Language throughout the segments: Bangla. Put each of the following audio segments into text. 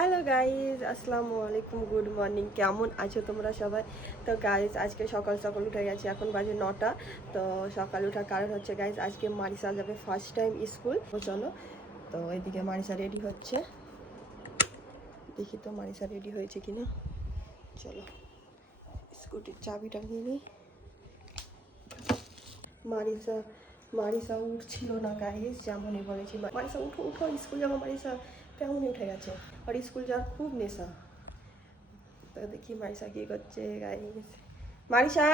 হ্যালো গাইজ, আসসালামু আলাইকুম, গুড মর্নিং। কেমন আছো তোমরা সবাই? তো গাইজ আজকে সকাল সকাল উঠে গেছি, এখন বাজে 9টা। তো সকাল ওঠার কারণ হচ্ছে গাইজ আজকে মারিসা যাবে ফার্স্ট টাইম স্কুল। চলো, তো এদিকে মারিসা রেডি হচ্ছে, দেখি তো মারিসা রেডি হয়েছে কিনা। চলো স্কুটির চাবিটা নিয়ে নিই। মারিসা মারিসা উঠছিল না গাইজ, যেমনই বলেছি মারিসা উঠো উঠো স্কুল যাবো। মারিসা তেমনই উঠে গেছে, আর স্কুল যাওয়ার খুব নেশা। তো দেখি মারিসা কি করছে গাইজ। মারিসা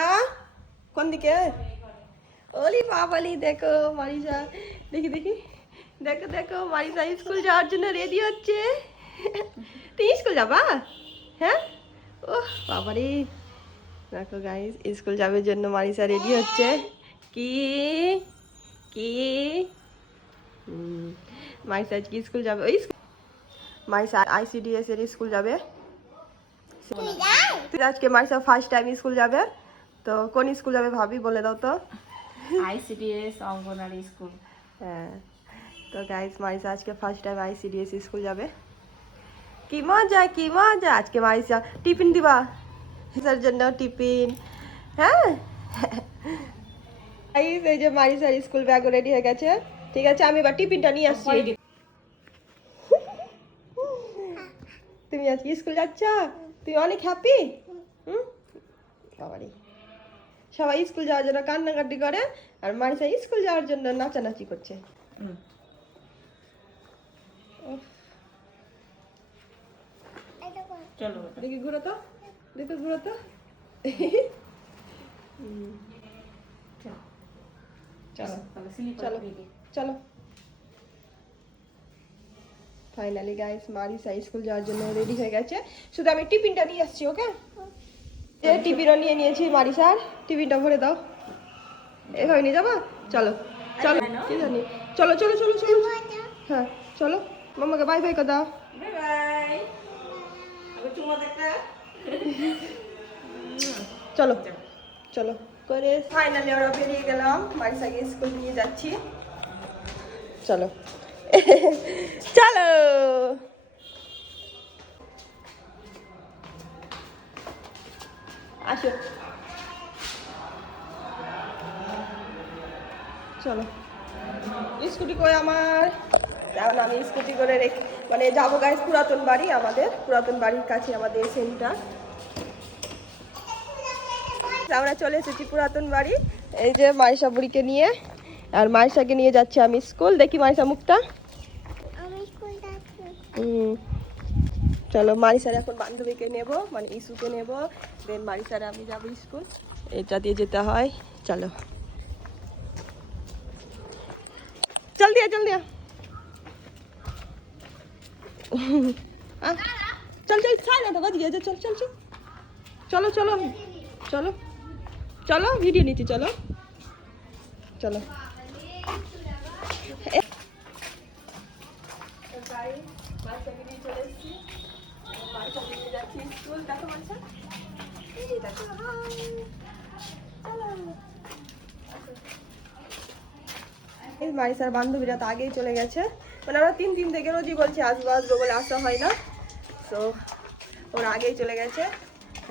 কোন দিকে? ওলি বাবালি, দেখো মারিসা, দেখি দেখি, দেখো দেখো মারিসা স্কুল যাওয়ার জন্য রেডি হচ্ছে। তুই স্কুল যাবা? হ্যাঁ, ওহ বাবারে, দেখো গাইজ স্কুল যাবে জন্য মারিসা রেডি হচ্ছে। কি কি মারিসা আজকে স্কুল যাবে, ওই মারিসা ICDS এর স্কুল যাবে। আজকে মারিসা ফার্স্ট টাইম স্কুল যাবে। তো কোন স্কুল যাবে ভাবি বলে দাও তো। ICDS অঙ্গনারী স্কুল। হ্যাঁ, তো গাইস মারিসা আজকে ফার্স্ট টাইম ICDS স্কুল যাবে। কি মজা কি মজা, আজকে মারিসা টিফিন দিবা, মারিসার জন্য টিফিন। হ্যাঁ এই যে মারিসার স্কুল ব্যাগ রেডি হয়ে গেছে। ঠিক আছে, আমি এবার টিফিনটা নিয়ে আসছি। তুমি আজকে স্কুল যাচ্ছ, তুমি অনেক হ্যাপি? বাবারে, সবাই স্কুল যাওয়ার জন্য কান্নাকাটি করে, আর মারিসা স্কুল যাওয়ার জন্য নাচানাচি করছে। চলো দেখি ঘুরো তো, দেখো ঘুরো তো। চলো চলো চলো। ফাইনালি গাইস মারিসা স্কুল যাওয়ার জন্য রেডি হয়ে গেছে, শুধু আমি টিফিনটা নিয়ে আসছি। ওকে, টিফিনও নিয়ে নিয়েছি মারিসার, টিফিনটা ভরে দাও। এভাবে নিয়ে যাবা? চলো চলো, কি জানি, চলো চলো চলো চলো। হ্যাঁ চলো, মাম্মাকে বাই বাই করে দাও। Bye bye. আগে চুমা দেখা। চলো চলো করে ফাইনালি আমরা বেরিয়ে গেলাম, মারিসাকে স্কুল নিয়ে যাচ্ছি। চলো চলো। আসো চলো। স্কুটি কই আমার? এখন আমি স্কুটি করে রেখে মানে যাবো গাইস পুরাতন বাড়ি, আমাদের পুরাতন বাড়ির কাছে আমাদের সেন্টার। আমরা চলে এসেছি পুরাতন বাড়ি, এই যে মারিসা বুড়িকে নিয়ে, আর মারিসাকে নিয়ে যাচ্ছি আমি স্কুল। দেখি মারিসা মুখটা। চলো, মারিসার এখন বান্ধবীকে নেব, মানে ইস্যুকে নেব, দেন মারিসার আমি যাবো স্কুল। এটা দিয়ে যেতে হয়। চলো চল দিয়া চল দিয়া। চল চল, ছাড় না তো বাদ গিয়েছে। চল চল চল চলো চলো চলো চলো, ভিডিও নিচ্ছি। চলো চলো। মারিসার বান্ধবীরা তো আগেই চলে গেছে, মানে ওরা 3 দিন থেকে রোজই বলছে আসবো আসবো বলে আসা হয় না। তো ওরা আগেই চলে গেছে।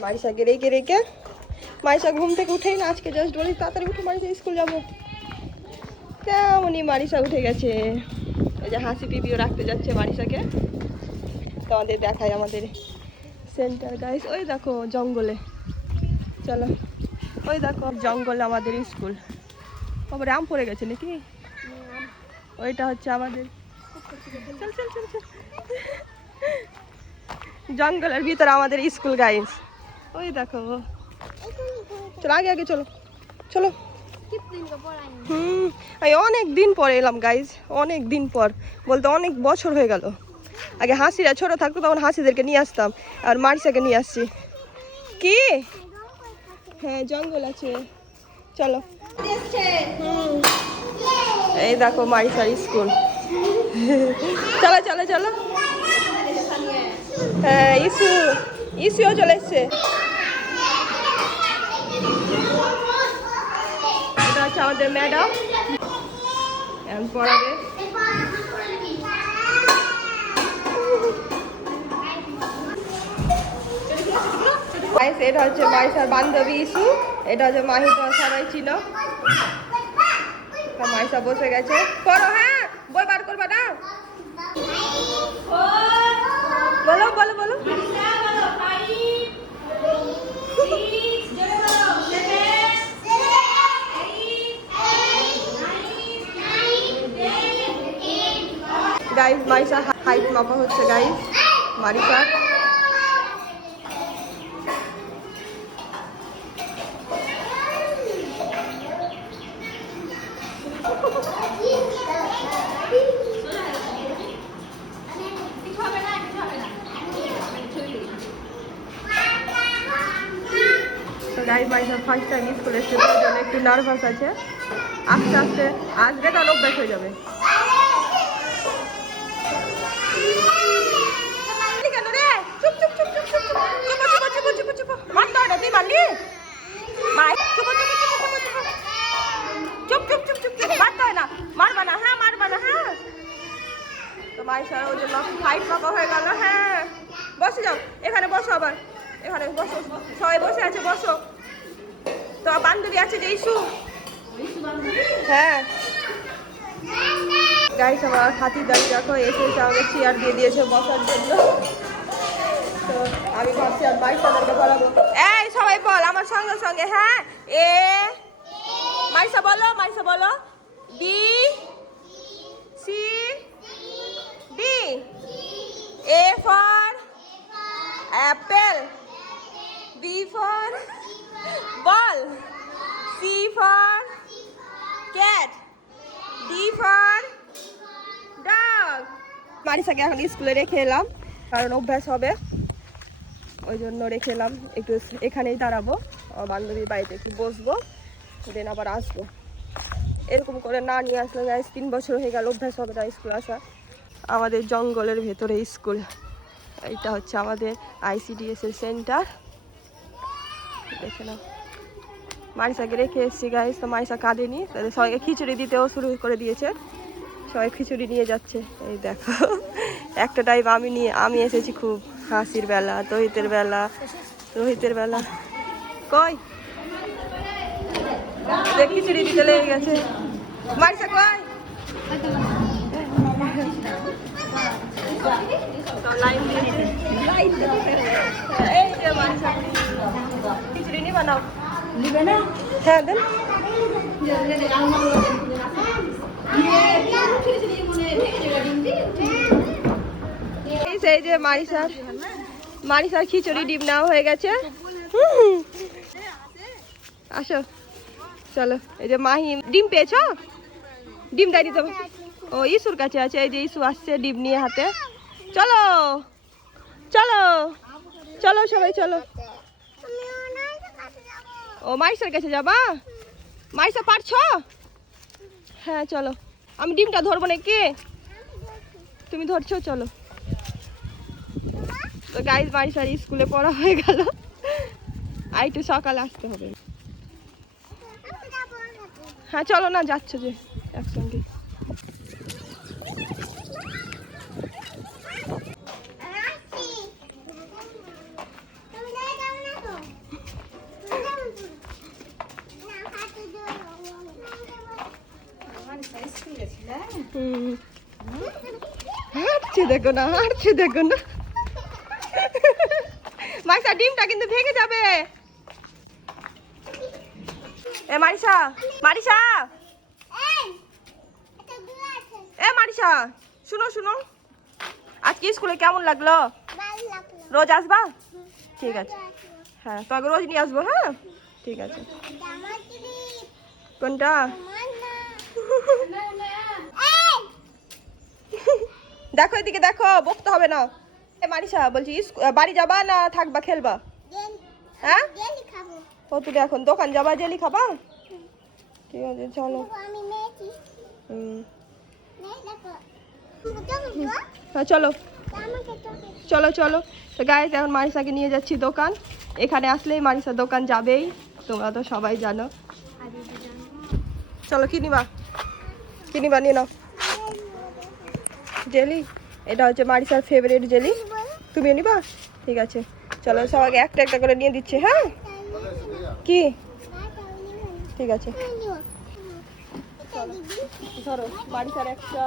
মারিসাকে রেখে রেখে, মারিসা ঘুম থেকে উঠেই না, আজকে জাস্ট বলি তাড়াতাড়ি উঠে মারিসা স্কুল যাবো। তেমনই মারিসা উঠে গেছে। এই যে হাসি পিপিও রাখতে যাচ্ছে মারিসাকে। তো আমাদের দেখায় আমাদের সেন্টার গাইস, ওই দেখো জঙ্গলে। চলো, ওই দেখো জঙ্গলে আমাদের স্কুল। আবার আম পড়ে গেছে নাকি? ওইটা হচ্ছে আমাদের। চল চল চল চল, জঙ্গলের ভিতরে আমাদের স্কুল গাইস। ওই দেখো, চলো আগে আগে চলো চলো। অনেক দিন পর এলাম গাইজ, অনেক দিন পর বলতে অনেক বছর হয়ে গেল। আগে হাসিরা ছোট থাকতো তখন হাসিদেরকে নিয়ে আসতাম, আর মারিসাকে নিয়ে আসছি। কি? হ্যাঁ জঙ্গল আছে, চলো। এই দেখো মারিসার স্কুল। চলো চলো চলো। হ্যাঁ ইসুও চলে এসছে। এটা হচ্ছে আমাদের ম্যাডাম, এখন পড়াবে। গাইস এটা হচ্ছে মাইসার বান্ধবী ইসু, এটা হচ্ছে মাহি, তো সবাই ছিল। তো মাইসা বসে গেছে, করো হ্যাঁ, বই বার করবা না, বলো বলো বলো। গাইস মাইসা হাইট মাপা হচ্ছে guys Marisa. Guys Maisa first time স্কুলে এসেছে, তার জন্য একটু নার্ভাস আছে। আস্তে আস্তে আসবে তাহলে অভ্যাস হয়ে যাবে। কেন রে? চুপ চুপ চুপ চুপ চুপ চুপ চুপ চুপ চুপ চুপ চুপ মারতে হয় না, তুই মারলি? মাই চুপ চুপ চুপ চুপ চুপ চুপ চুপ চুপ চুপ মারতে হয় না, মারবা না হ্যাঁ, মারবা না হ্যাঁ। তো মাইসার ওই জন্য ফাইট পাকা হয়ে গেল। হ্যাঁ বসে যাও, এখানে বসো, আবার এখানে বসো, সবাই বসে আছে বসো। তো বান্ধবী আছে যে ইস্যু, হ্যাঁ গাইস আমার হাতির দাঁড়িয়ে দেখো এসে আমাকে চেয়ার দিয়ে দিয়েছে বসার জন্য। তো আমি ভাবছি আর মাইসাদেরকে বলাবো, এই সবাই বল আমার সঙ্গে সঙ্গে, হ্যাঁ এ মাইসা বলো, মাইসা বলো, D C D, A for apple, B for ball, C for cat, D for dog. মারিসাকে এখন স্কুলে রেখে এলাম, কারণ অভ্যাস হবে, ওই জন্য রেখে এলাম। একটু এখানেই দাঁড়াবো, আমার বান্ধবীর বাড়িতে একটু বসবো, দেন আবার আসবো। এরকম করে না নিয়ে আসলে গাইস 3 বছর হয়ে গেল, অভ্যাস হবে না স্কুল আসা। আমাদের জঙ্গলের ভেতরে স্কুল, এইটা হচ্ছে আমাদের ICDS এর সেন্টার, দেখে নাও। মারিসাকে রেখে এসেছি গাইস, তো মারিসা কাঁদেনি, তাদের সবাইকে খিচুড়ি দিতেও শুরু করে দিয়েছে, সবাই খিচুড়ি নিয়ে যাচ্ছে। এই দেখো একটা টাইম আমি এসেছি খুব হাসির বেলা, রোহিতের বেলা কই খিচুড়ি দিতে লেগে গেছে। মারিসা কই, এই যে মারিসা খিচুড়ি নিবা নাও, নিবে না? হ্যাঁ দেন। এই যে মারিসার খিচুড়ি ডিম নেওয়া হয়ে গেছে। আসো চলো, এই যে মাহি ডিম পেয়েছো, ডিম দেয় দিতে, ও ইসুর কাছে আছে, এই যে ইসু আসছে ডিম নিয়ে হাতে। চলো চলো চলো সবাই চলো। ও মাইসার কাছে যাবা? মাইসা পারছো? হ্যাঁ চলো, আমি ডিমটা ধরবো নাকি, তুমি ধরছো? চলো। তো গাইস মাইসার স্কুলে পড়া হয়ে গেল, আর একটু সকালে আসতে হবে। হ্যাঁ চলো না, যাচ্ছ যে একসঙ্গে। হাঁটছে দেখো না, হাঁটছে দেখো না, মাইসা ডিমটা কিন্তু ভেঙে যাবে। এ মারিসা, মারিসা, এ মারিসা শুনো শুনো, আজকে স্কুলে কেমন লাগলো? রোজ আসবা? ঠিক আছে, হ্যাঁ তোমাকে রোজ নিয়ে আসবো। হ্যাঁ ঠিক আছে। কোনটা? দেখো এদিকে দেখো, বকতে হবে না। মারিসা বলছি বাড়ি যাবা না থাকবা খেলবা? হ্যাঁ ও তুমি এখন দোকান যাবা, জেলি খাবা? ঠিক আছে চলো। হ্যাঁ চলো চলো চলো। তো গাইস এখন মারিসাকে নিয়ে যাচ্ছি দোকান, এখানে আসলেই মারিসা দোকান যাবেই, তোমরা তো সবাই জানো। চলো কি নিবা, কি নিবা নিয়ে নাও। জেলি, এটা হচ্ছে মারিসার ফেভারিট জেলি, তুমি নিবা? ঠিক আছে চলো সবাইকে একটা একটা করে নিয়ে দিচ্ছে। হ্যাঁ কি ঠিক আছে ধরো মারিসার একটা,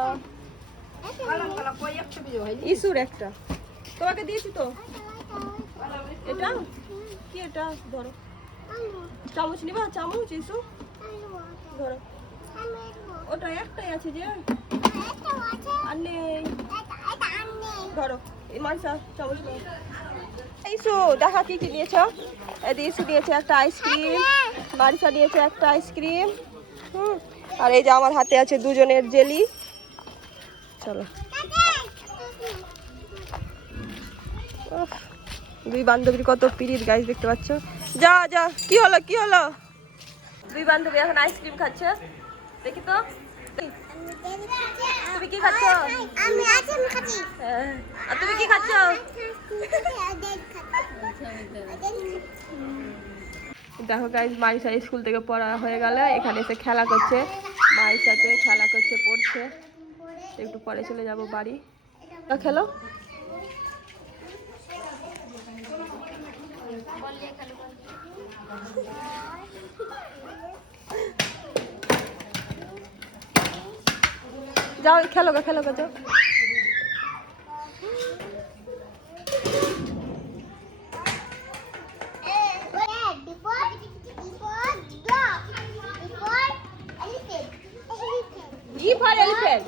ইসুর একটা, তোমাকে দিয়েছি তো। এটা কি, এটা ধরো, চামচ নিবা, চামচ ইসু ধরো। ওটা একটাই আছে যে, আর নেই। ধরো এই মারিসা চামচ নাও। ইসু দেখা কি কি নিয়েছ? এদি ইসু নিয়েছে একটা আইসক্রিম, মারিসা নিয়েছে একটা আইসক্রিম। আর এই যে আমার হাতে আছে দুজনের জেলি। চলো দুই বান্ধবীর কত পিরিত গাইস, দেখতে পাচ্ছ। যা যা, কি হলো কি হলো? দুই বান্ধবী এখন আইসক্রিম খাচ্ছে, দেখি তো। তুমি কি খাচ্ছ? আমি আইসক্রিম খাচ্ছি। আর তুমি কি খাচ্ছ? দেখো গাইস, মারিসা স্কুল থেকে পড়া হয়ে গেলে এখানে এসে খেলা করছে, মায়ের সাথে খেলা করছে, পড়ছে। একটু পরে চলে যাব বাড়ি। খেলো যাও, খেলো গা খেলো গা যাও। E for elephant.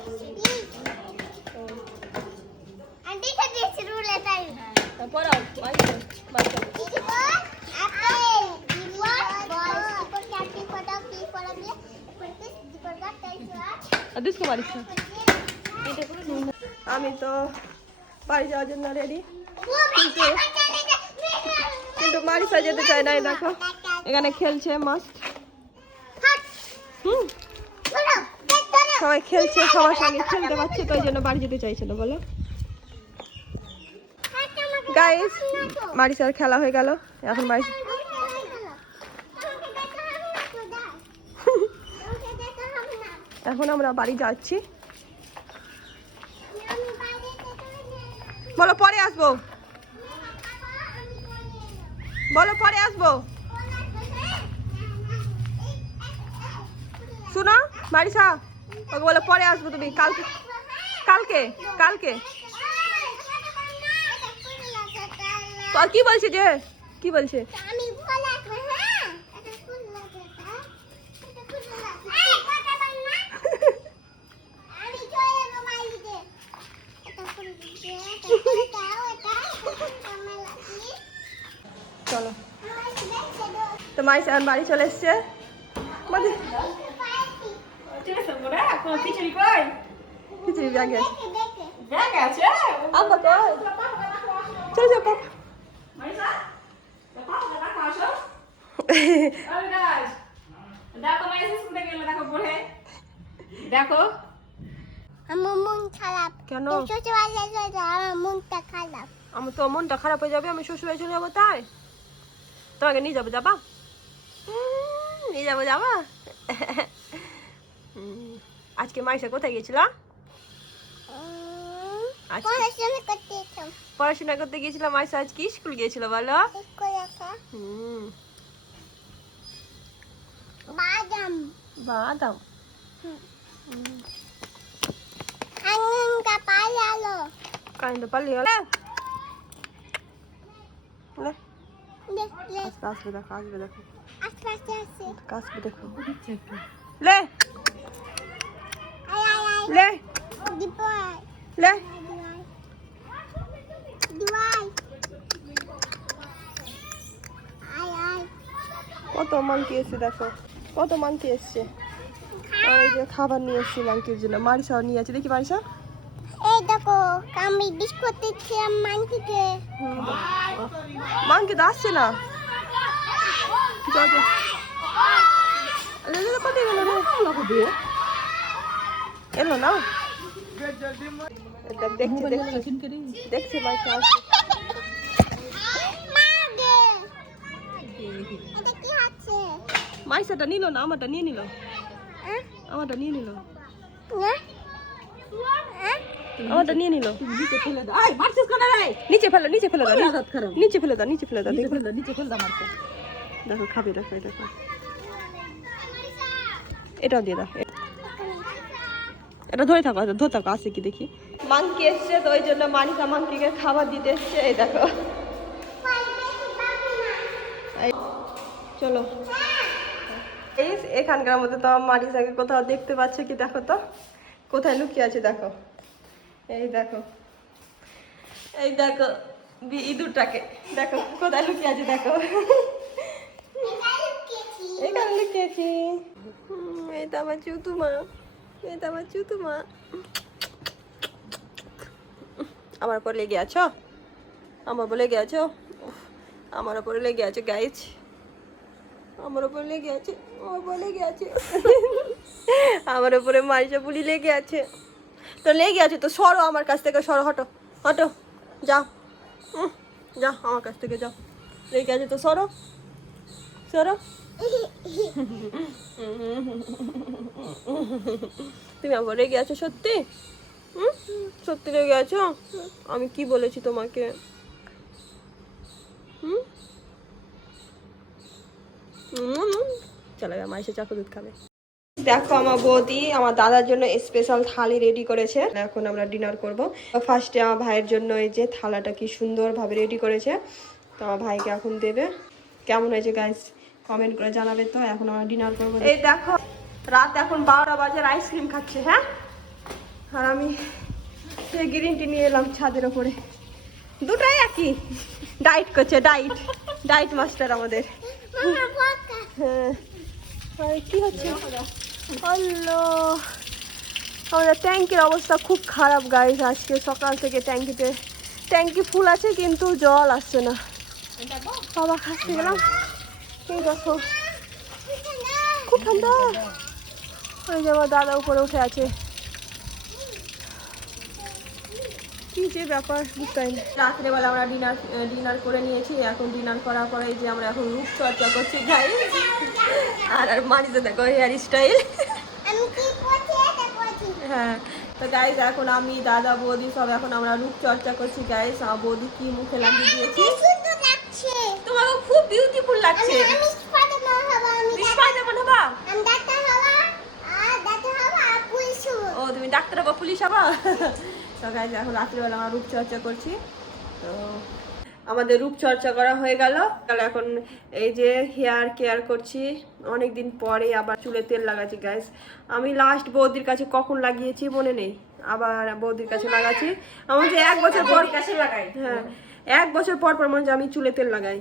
পড়াও আমি তো বাড়ি যাওয়ার জন্য রেডি, কিন্তু মারিসা যেতে চায় না। দেখো এখানে খেলছে মাস্ট। সবাই খেলছে, সবার সঙ্গে খেলতে পারছে, তো ওই জন্য বাড়ি যেতে চাইছে না। বলো গাইস, মারিসার খেলা হয়ে গেল। এখন মারিসা এখন আমরা বাড়ি যাচ্ছি। বলো পরে আসবো, বলো পরে আসবো। শোনো মারিসা, ওকে বলো পরে আসবো তুমি, কালকে কালকে কালকে। তো কি বলছে যে, কি বলছে? চলো তো মাইস এখন বাড়ি চলে এসছে। খিচুড়ি ব্যাগে আছে, আব্বা কই? চলো চলো পাপা। দেখো আমার মন খারাপ। কেন? আমার মনটা খারাপ। আমার তো মনটা খারাপ হয়ে যাবে, আমি শ্বশুরবাড়ি চলে যাবো। তাই তোমাকে নিয়ে যাবো, যাবা? নিয়ে যাবো, যাবা? আজকে মাইসা কোথায় গেছিলা? পড়াশোনা করতে গিয়েছিলাম। মাইসা আজ কি স্কুল গিয়েছিল বলো? বাদাম বাদাম। কারেন্ট পালিয়ে গেল। আসবে দেখো, আসবে দেখো, আসবে দেখো। লে লে লে। কত মাংকি এসছে দেখো, কত মাংকি এসছে। আর এই যে খাবার নিয়ে এসছি মাংকির জন্য। মারিসাও নিয়ে আছে, দেখি মারিসা। এই দেখো আমি বিস্কুট দিচ্ছিলাম মাংকিকে। মাংকি তো আসছে না। এলো না, দেখছি দেখছি মাইসা আসছে। মাইসাটা নিল না, আমারটা নিয়ে নিল, আমারটা নিয়ে নিল। আমারটা নিয়ে নিল। নিচে ফেলে দাও। এই মারছিস কেন রে? নিচে ফেলো নিচে ফেলে দাও, আঘাত খারাপ। নিচে ফেলে দাও, নিচে ফেলে দাও। নিচে দেখো ফেলে দাও, নিচে ফেলে দাও মারতে। দেখো খাবে, দেখো দেখো, এটাও দিয়ে দাও। এটা ধরে থাকো, ধরে থাকো, আছে কি দেখি। মাংকি এসছে তো ওই জন্য মানিকা মাংকিকে খাবার দিতে এসছে। এই দেখো, এই, চলো। এই এখানকার মধ্যে তো মারিসাকে কোথাও দেখতে পাচ্ছে কি, দেখো তো কোথায় লুকিয়ে আছে, দেখো এই দেখো, এই দেখো ইঁদুরটাকে দেখো কোথায় লুকিয়ে আছে, দেখো এখানে লুকিয়েছি। এই তো আমার চুতুমা, এই তো আমার চুতুমা। আমার উপর লেগে আছো, আমার উপর লেগে আছো, আমার উপরে লেগে আছে গাইজ, আমার উপরে লেগে আছে, আমার উপরে লেগে আছে, আমার উপরে মারিচা পুলি লেগে আছে। তো লেগে আছে তো সরো আমার কাছ থেকে, সরো, হটো হটো, যাও যাও আমার কাছ থেকে যাও, লেগে আছে তো সরো সরো। তুমি আবার রেগে আছো সত্যি? সত্যি রেগে আছো? আমি কি বলেছি তোমাকে? চলো আমার এসে চাকু দুধ খাবে। দেখো আমার বৌদি আমার দাদার জন্য স্পেশাল থালি রেডি করেছে। এখন আমরা ডিনার করব। ফার্স্টে আমার ভাইয়ের জন্য এই যে থালাটা কি সুন্দরভাবে রেডি করেছে, তো আমার ভাইকে এখন দেবে। কেমন হয়েছে গাইস কমেন্ট করে জানাবে। তো এখন আমরা ডিনার করবো। এই দেখো রাত এখন 12টা বাজে, আইসক্রিম খাচ্ছে। হ্যাঁ, আর আমি গ্রিন টি নিয়ে এলাম ছাদের ওপরে। দুটাই একই, ডাইট করছে, ডাইট ডাইট মাস্টার আমাদের। হ্যাঁ, আর কি হচ্ছে? আল্লাহ, আমাদের ট্যাঙ্কির অবস্থা খুব খারাপ গাইস। আজকে সকাল থেকে ট্যাঙ্কি ফুল আছে কিন্তু জল আসছে না। বাবা খাচ্ছে গেলাম। এই দেখো খুব ঠান্ডা। ওই যে আমার দাদা উপরে উঠে আছে। কি যে ব্যাপার বুঝতে পারিনি। রাত্রেবেলা আমরা ডিনার করে নিয়েছি। এখন ডিনার করার পরে যে আমরা এখন রূপচর্চা করছি গাইস। আর মানিতে দেখো হেয়ার স্টাইল। হ্যাঁ, তো গাইস এখন আমি দাদা বৌদি সব এখন আমরা রূপচর্চা করছি গাইস। আমার বৌদি কি মুখে লাগিয়ে দিয়েছি, তোমাকে খুব বিউটিফুল লাগছে। ও তুমি ডাক্তার হবা, পুলিশ হবা? তো গাইস এখন রাত্রিবেলা আমরা রূপচর্চা করছি। তো আমাদের রূপচর্চা করা হয়ে গেল। এখন এই যে হেয়ার কেয়ার করছি। অনেকদিন পরে আবার চুলে তেল লাগাচ্ছি গাইস। আমি লাস্ট বৌদির কাছে কখন লাগিয়েছি মনে নেই, আবার বৌদির কাছে লাগাচ্ছি। আমার যে 1 বছর পর কাছে লাগাই। হ্যাঁ, 1 বছর পর পর মনে আমি চুলে তেল লাগাই।